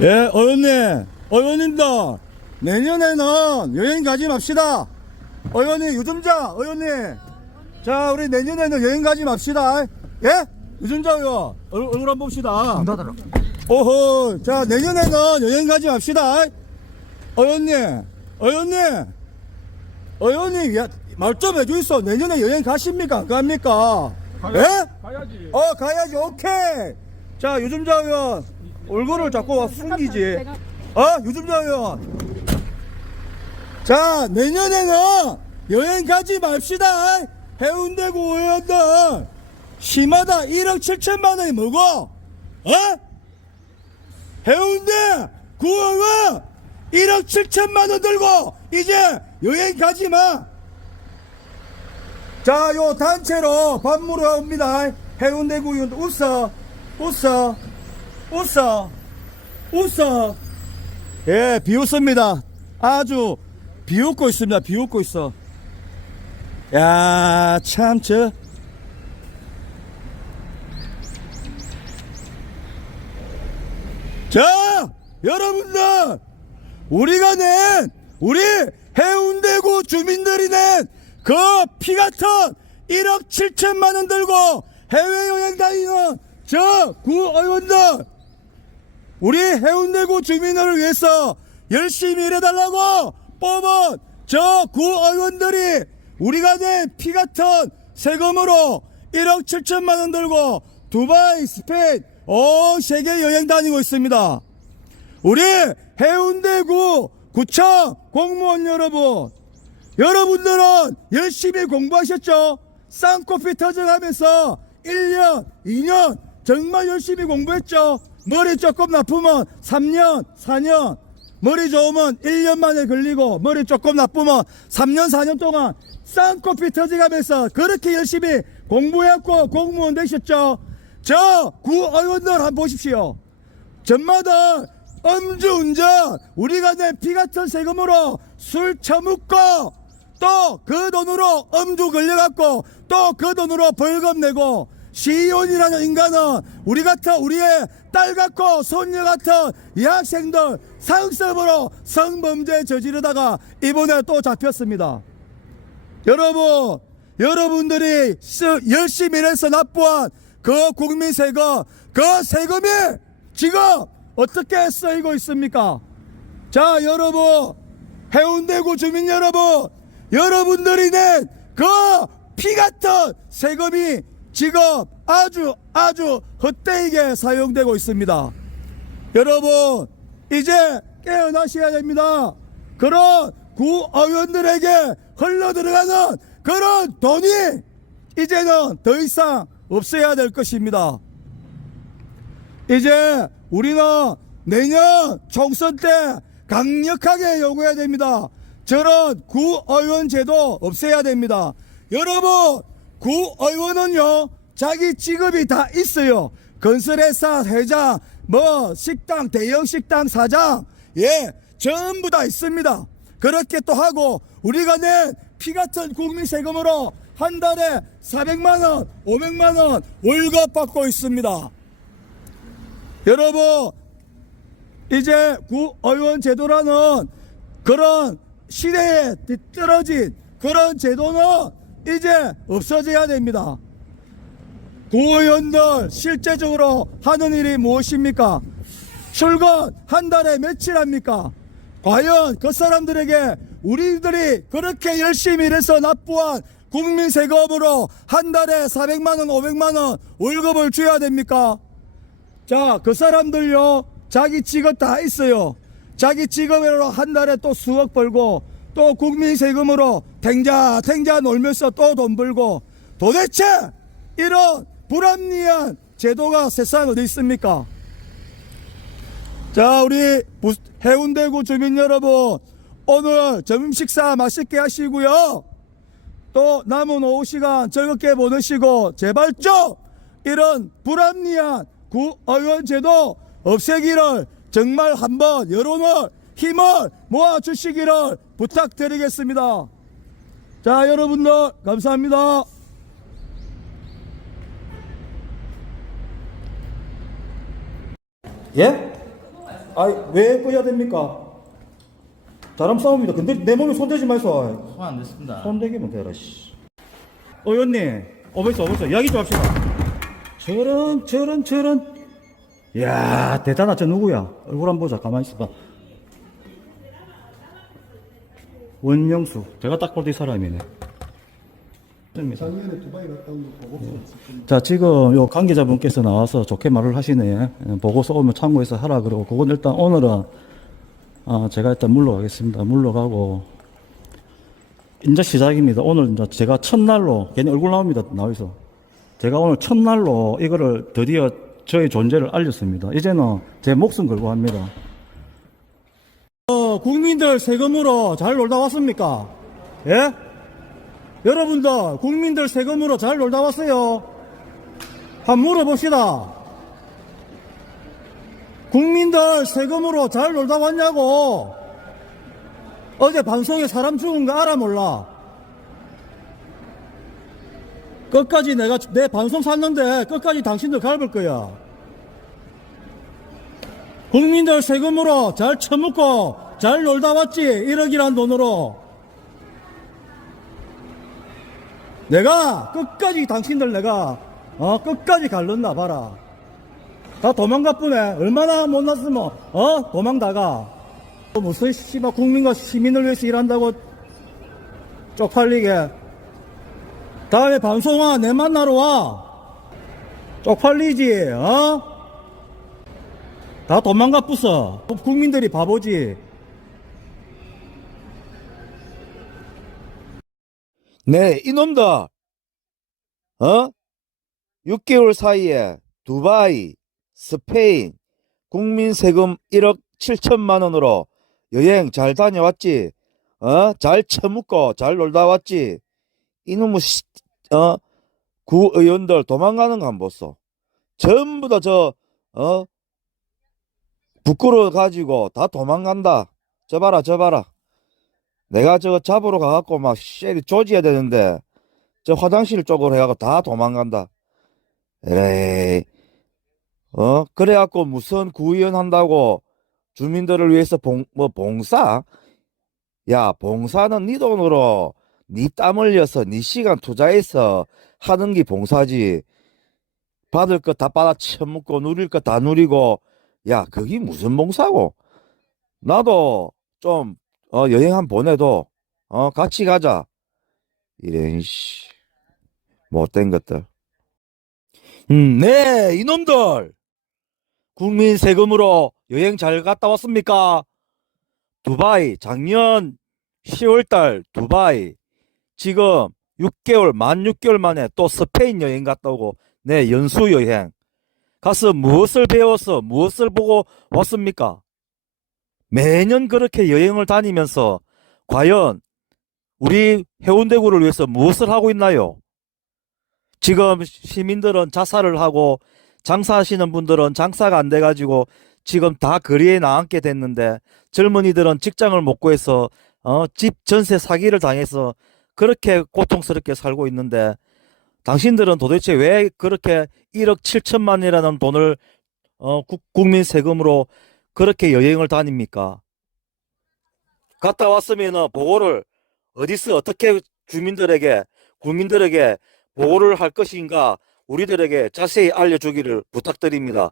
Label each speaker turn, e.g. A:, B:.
A: 예, 의원님, 의원님들, 내년에는 여행 가지 맙시다. 의원님, 유점자, 의원님. 자, 우리 내년에는 여행 가지 맙시다. 예? 유점자 의원, 얼- 얼굴 한번 봅시다. 닫아라. 오호, 자, 내년에는 여행 가지 맙시다. 의원님, 의원님, 의원님, 야, 말 좀 해주있어. 내년에 여행 가십니까? 안 갑니까? 예? 가야지. 어 가야지 오케이 자 유점자 의원 얼굴을 자꾸 숨기지. 어? 유점자 의원. 자 내년에는 여행 가지 맙시다. 해운대구 의원들. 시마다. 1억 7천만 원이 뭐고? 어? 해운대 구의원 1억 7천만 원 들고 이제 여행 가지 마. 자, 요 단체로 반무로 옵니다. 해운대 구 의원 웃어, 웃어, 웃어, 웃어. 예, 비웃습니다. 아주 비웃고 있습니다. 비웃고 있어. 야, 참, 저. 자, 여러분들! 우리가 낸, 우리 해운대구 주민들이 낸 그 피 같은 1억 7천만 원 들고 해외여행 다니는 저 구의원들! 우리 해운대구 주민을 위해서 열심히 일해달라고 뽑은 저 구의원들이 우리가 낸 피 같은 세금으로 1억 7천만 원 들고 두바이, 스페인, 온 세계 여행 다니고 있습니다. 우리 해운대구 구청 공무원 여러분, 여러분들은 열심히 공부하셨죠? 쌍코피 터져가면서 1년, 2년 정말 열심히 공부했죠? 머리 조금 나쁘면 3년, 4년, 머리 좋으면 1년 만에 걸리고 머리 조금 나쁘면 3년, 4년 동안 쌍코피 터져가면서 그렇게 열심히 공부했고 공무원 되셨죠? 저 구의원들 한번 보십시오. 전마다 음주운전 우리가 낸 피 같은 세금으로 술 처먹고 또 그 돈으로 음주 걸려갖고 또 그 돈으로 벌금 내고 시온이라는 인간은 우리 같은 우리의 딸 같고 손녀 같은 여학생들 상습으로 성범죄 저지르다가 이번에 또 잡혔습니다. 여러분, 여러분들이 쓰- 열심히 일해서 납부한 그 국민 세금, 그 세금이 지금 어떻게 쓰이고 있습니까? 자, 여러분, 해운대구 주민 여러분, 여러분들이 낸 그 피 같은 세금이 지금 아주 아주 헛되게 사용되고 있습니다. 여러분, 이제 깨어나셔야 됩니다. 그런 구의원들에게 흘러 들어가는 그런 돈이 이제는 더 이상 없어야 될 것입니다. 이제 우리는 내년 총선 때 강력하게 요구해야 됩니다. 저런 구의원 제도 없애야 됩니다. 여러분, 구의원은요, 자기 직업이 다 있어요. 건설회사 회장, 뭐, 식당, 대형 식당 사장, 예, 전부 다 있습니다. 그렇게 또 하고, 우리가 낸 피 같은 국민 세금으로 한 달에 400만 원, 500만 원 월급 받고 있습니다. 여러분, 이제 구의원 제도라는 그런 시대에 뒤떨어진 그런 제도는 이제 없어져야 됩니다. 구의원들 실제적으로 하는 일이 무엇입니까? 출근 한 달에 며칠 합니까? 과연 그 사람들에게 우리들이 그렇게 열심히 일해서 납부한 국민 세금으로 한 달에 400만 원, 500만 원 월급을 줘야 됩니까? 자, 그 사람들요, 자기 직업 다 있어요. 자기 직업으로 한 달에 또 수억 벌고, 또 국민 세금으로 탱자, 탱자 놀면서 또 돈 벌고, 도대체 이런 불합리한 제도가 세상에 어디 있습니까? 자, 우리 부- 해운대구 주민 여러분, 오늘 점심 식사 맛있게 하시고요. 또 남은 오후 시간 즐겁게 보내시고 제발 좀 이런 불합리한 구의원 제도 없애기를 정말 한번 여론을 힘을 모아 주시기를 부탁드리겠습니다. 자 여러분들 감사합니다. 예? 아이 왜 꺼야 됩니까? 사람 싸움입니다. 근데 내 몸에 손대지 마이소. 소환 안 됐습니다. 손대기면 되라 씨. 어, 의원님, 어버이소, 어버이소, 이야기 좀 합시다. 저런, 저런, 저런. 야 대단하, 저 누구야? 얼굴 한번 보자, 가만히 있어봐. 원영수, 제가 딱볼때이 사람이네. 작년에 두바이 갔다 온거 보고서 있었거든요. 자, 지금 요 관계자분께서 나와서 좋게 말을 하시네. 예, 보고서 오면 참고해서 하라 그러고, 그건 일단 오늘은, 아, 제가 일단 물러가겠습니다. 물러가고, 이제 시작입니다. 오늘 이제 제가 첫날로, 괜히 얼굴 나옵니다. 나와서. 제가 오늘 첫날로 이거를 드디어 저의 존재를 알렸습니다. 이제는 제 목숨 걸고 합니다. 어, 국민들 세금으로 잘 놀다 왔습니까? 예? 여러분들, 국민들 세금으로 잘 놀다 왔어요? 한번 물어봅시다. 국민들 세금으로 잘 놀다 왔냐고? 어제 방송에 사람 죽은 거 알아 몰라? 끝까지 내가 내 방송 샀는데 끝까지 당신들 갈을 거야. 국민들 세금으로 잘 처먹고 잘 놀다 왔지 1억이란 돈으로. 내가 끝까지 당신들 내가 어 끝까지 갈렀나 봐라. 다 도망가 뿌네 얼마나 못났으면 어 도망다가. 무슨 씨발 국민과 시민을 위해서 일한다고 쪽팔리게. 다음에 방송아 내 만나러 와. 쪽팔리지 어? 다 도망가 뿌어 국민들이 바보지
B: 네, 이놈들, 어? 6개월 사이에 두바이, 스페인, 국민 세금 1억 7천만 원으로 여행 잘 다녀왔지? 어? 잘 처먹고 잘 놀다 왔지? 이놈의 시, 어? 구의원들 도망가는 거 한번 보소. 전부 다 저, 어? 부끄러워 가지고 다 도망간다. 저 봐라, 저 봐라. 내가 저거 잡으러 가갖고 막 쉐리 조지야 되는데 저 화장실 쪽으로 해갖고 다 도망간다. 에이, 어 그래갖고 무슨 구의원 한다고 주민들을 위해서 봉 뭐 봉사? 야 봉사는 네 돈으로 네 땀 흘려서 네 시간 투자해서 하는 게 봉사지. 받을 거다 받아 처먹고 누릴 거다 누리고 야 그게 무슨 봉사고? 나도 좀 어, 여행 한 보내도, 어, 같이 가자. 이런, 씨. 못된 것들. 음, 네, 이놈들! 국민 세금으로 여행 잘 갔다 왔습니까? 두바이, 작년 10월달 두바이. 지금 6개월, 만 6개월 만에 또 스페인 여행 갔다 오고, 네, 연수 여행. 가서 무엇을 배워서, 무엇을 보고 왔습니까? 매년 그렇게 여행을 다니면서 과연 우리 해운대구를 위해서 무엇을 하고 있나요? 지금 시민들은 자살을 하고 장사하시는 분들은 장사가 안 돼가지고 지금 다 거리에 나앉게 됐는데 젊은이들은 직장을 못 구해서 어, 집 전세 사기를 당해서 그렇게 고통스럽게 살고 있는데 당신들은 도대체 왜 그렇게 1억 7천만이라는 돈을 어, 국, 국민 세금으로 그렇게 여행을 다닙니까? 갔다 왔으면 보고를 어디서 어떻게 주민들에게 국민들에게 보고를 할 것인가 우리들에게 자세히 알려주기를 부탁드립니다.